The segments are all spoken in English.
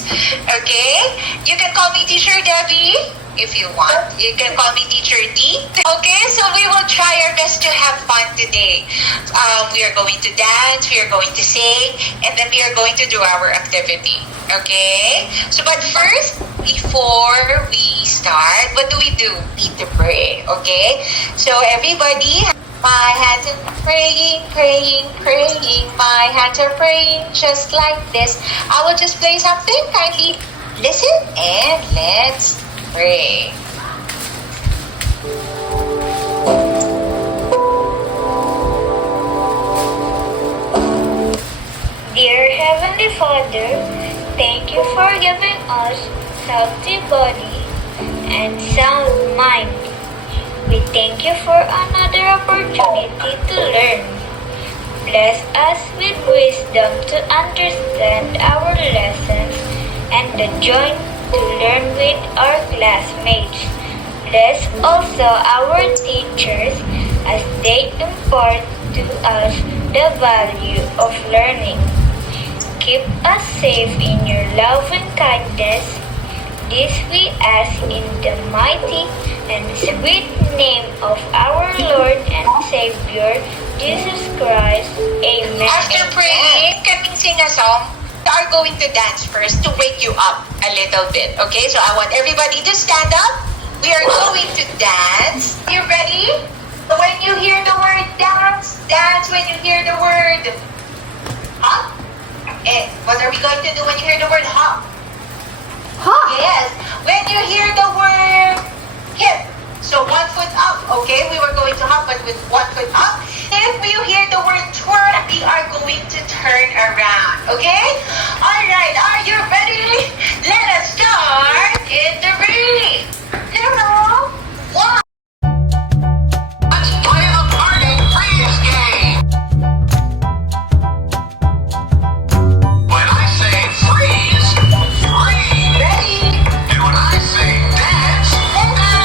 this. Okay? You can call me Teacher Debbie if you want. You can call me Teacher D. Okay, so we will try our best to have fun today. We are going to dance, we are going to sing, and then we are going to do our activity. Okay? So, but first, before we start, what do? We need to pray. Okay? So, everybody, my hands are praying, praying, praying. My hands are praying just like this. I will just play something. Kindly listen and let's pray. Dear Heavenly Father, thank you for giving us healthy body and sound mind. We thank you for another opportunity to learn. Bless us with wisdom to understand our lessons and the joy to learn with our classmates. Bless also our teachers as they impart to us the value of learning. Keep us safe in your love and kindness. This we ask in the mighty and sweet name of our Lord and Savior, Jesus Christ. Amen. After praying, can we sing a song? We are going to dance first to wake you up a little bit. Okay, so I want everybody to stand up. We are going to dance. You ready? When you hear the word dance, dance when you hear the word hop. And what are we going to do when you hear the word hop? Hop. Yes. When you hear the word hip. So 1 foot up, okay? We were going to hop, but with 1 foot up. If you hear the word twirl, we are going to turn around, okay? All right, are you ready? Let us start in the ring. 0, 1. Let's play the party freeze game. When I say freeze, freeze. Ready? And when I say dance, dance.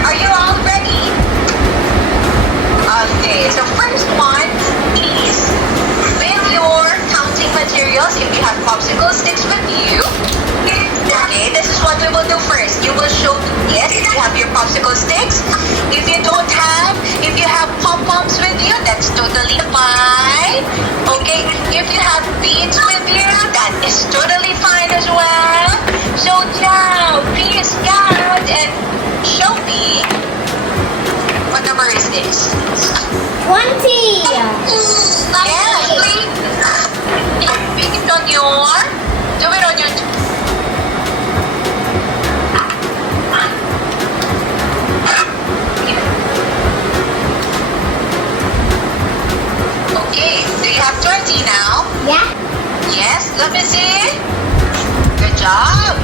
Are you all ready? Okay, so first one is with your counting materials, if you have popsicle sticks with you. Okay, this is what we will do first. You will show, yes, if you have your popsicle sticks. If you don't have, if you have pom-poms with you, that's totally fine. Okay, if you have beads with you, that is totally fine as well. So now, please count and show me what number is this? 20. Yes, please. Make it on your, do it on your. ready now? Yeah. Yes, let me see. Good job.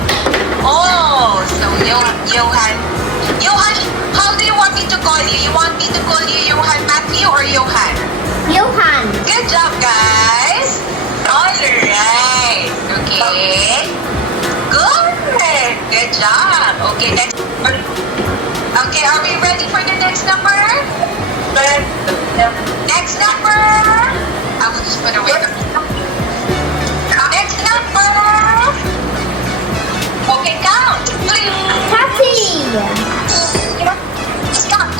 Oh, so Johan, how do you want me to call you? You want me to call you Johan Matthew or Johan? Johan. Good job, guys. All right. Okay. Good. Good job. Okay, next. Okay, are we ready for the next number? Next number. I will just put away. Next number. Okay, count. Please. 30. Stop.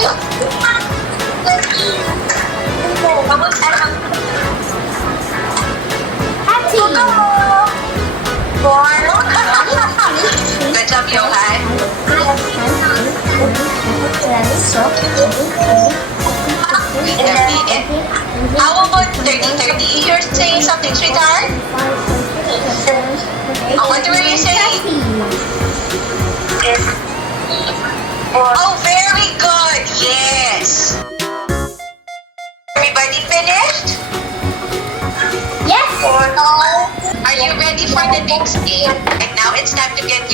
Good job, Johan. How about 30? You're saying something, sweetheart? What were you saying? Oh, very good. Yes. Everybody finished? Yes. Are you ready for the next game? And now it's time to get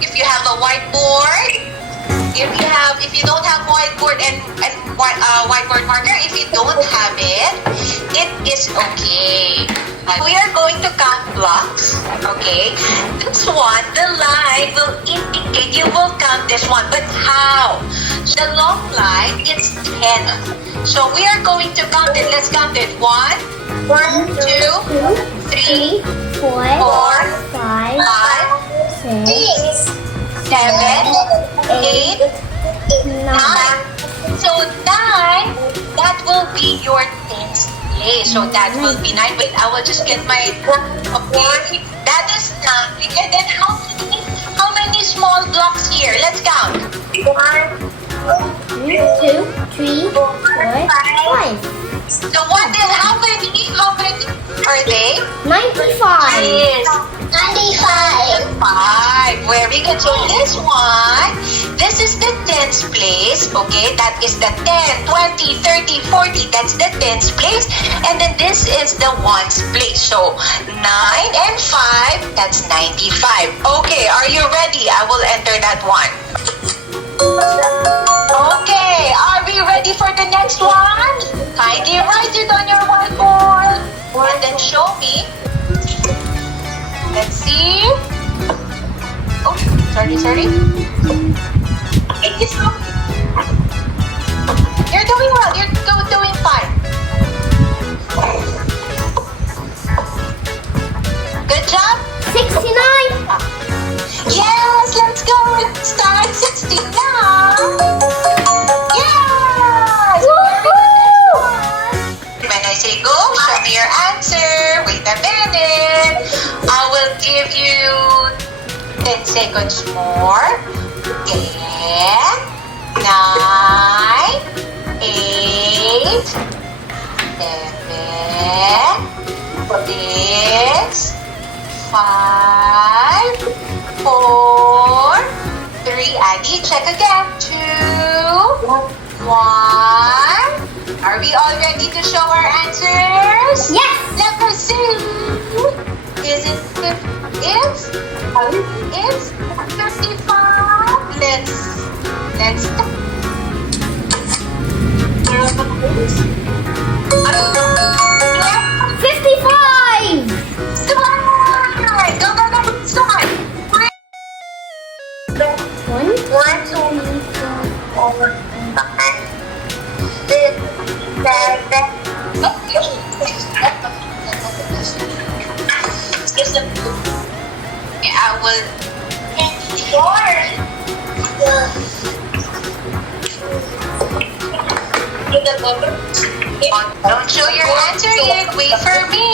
if you have a whiteboard, if you don't have whiteboard and whiteboard marker, if you don't have it, it is okay. We are going to count blocks, okay? This one, the line will indicate, you will count this one, but how? The long line, it's 10. So we are going to count it. Let's count it. 1, 2, 3, 4, 5, 6, 7, 8, 9. So 9, that will be your tens place. So that will be 9. Wait, I will just get my, okay. That is 9. And then how many small blocks here? Let's count. 1, 2, 3, 4, 5. So what is, how many are they? 95. Yes. 95. 5. Very good. So this is the tens place. Okay, that is the 10, 20, 30, 40. That's the tens place. And then this is the ones place. So 9 and 5, that's 95. Okay, are you ready? I will enter that one. Okay, are we ready for the next one? Kindly write it on your whiteboard. And then show me. Let's see. Oh, sorry. You're doing well. You're doing fine. Good job. 69. Yes, let's go. Let's start 60 now. Yes. Very good. When I say go, show me your answer. Wait a minute. I will give you 10 seconds more. 10, 9, 8, 7, 6, 5, 4, 3. Annie, check again. 2, 1. Are we all ready to show our answers? Yes. Let us see. Is it 55? Let's start. Yeah. 55. Start! Go, start! 1, 2, 3, 4, 5, 6, 7. I will. Don't show your answer yet. Wait for me.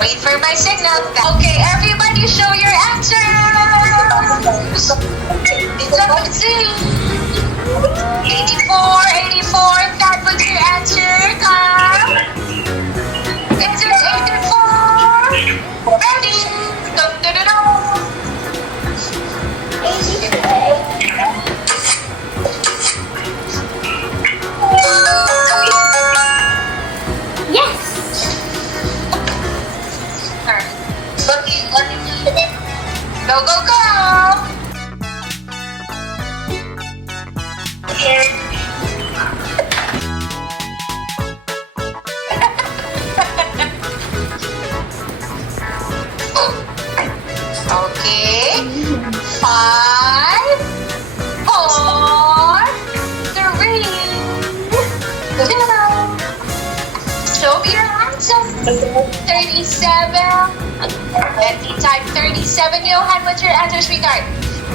Wait for my signal. Okay, everybody show your answers. Let's see. 84, that was your answer. Come. Is it 84? Ready? Dum, dum, dum, dum. Yes. your answer. 37. Let me type 37. Johan, what's your answer, sweetheart?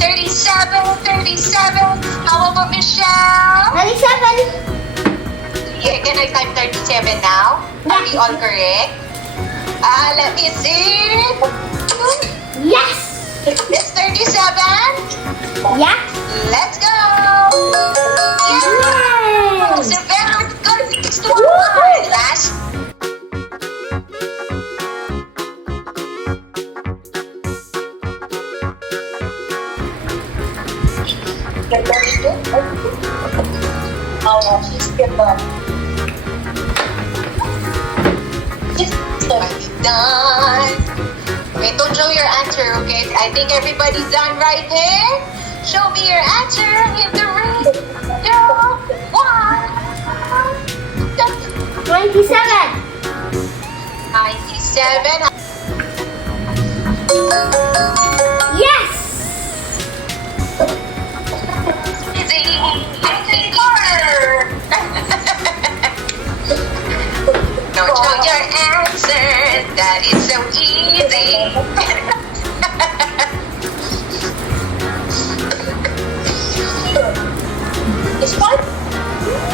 37, 37. How about Michelle? 27. Yeah, can I type 37 now? Are we all correct? Let me see. Yes. It's 37. Yeah. Let's go. Yes. So very good. Next one. Last. Done. Wait, don't show your answer, okay? I think everybody's done right here. Show me your answer in the ring. 0, 1. 27. 97. Yes. Easy. Don't show your answer. That is so easy.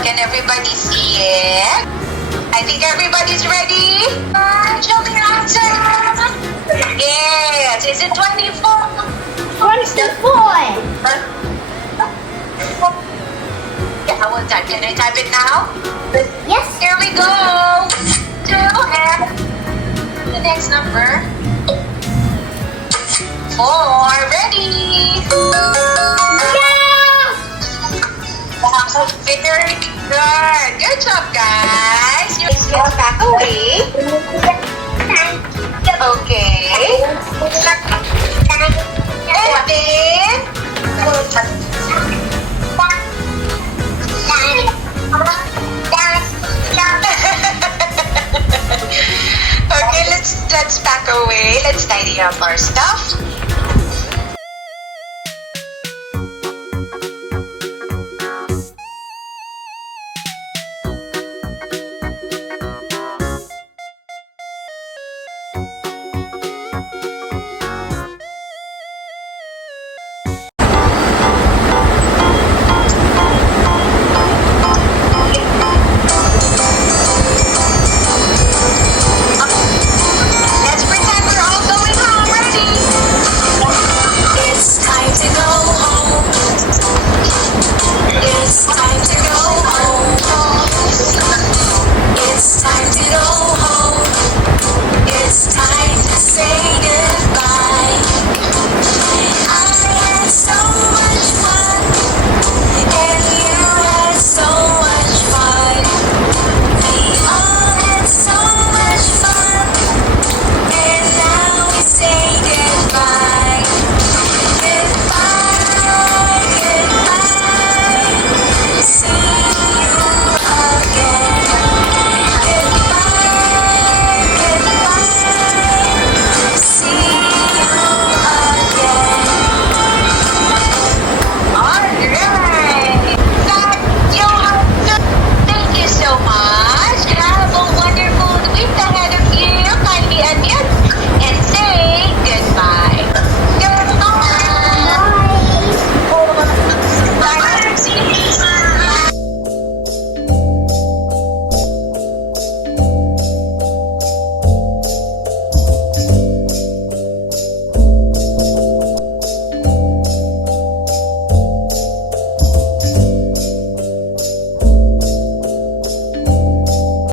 Can everybody see it? I think everybody's ready. Show me your answer. Yes. Is it 24? 24. Yeah, I will type. Can I type it now? Yes. Here we go. 2 and the next number. 4. Ready? Yes. Very good. Good job, guys. You get back away. Okay. And then okay, let's pack away. Let's tidy up our stuff.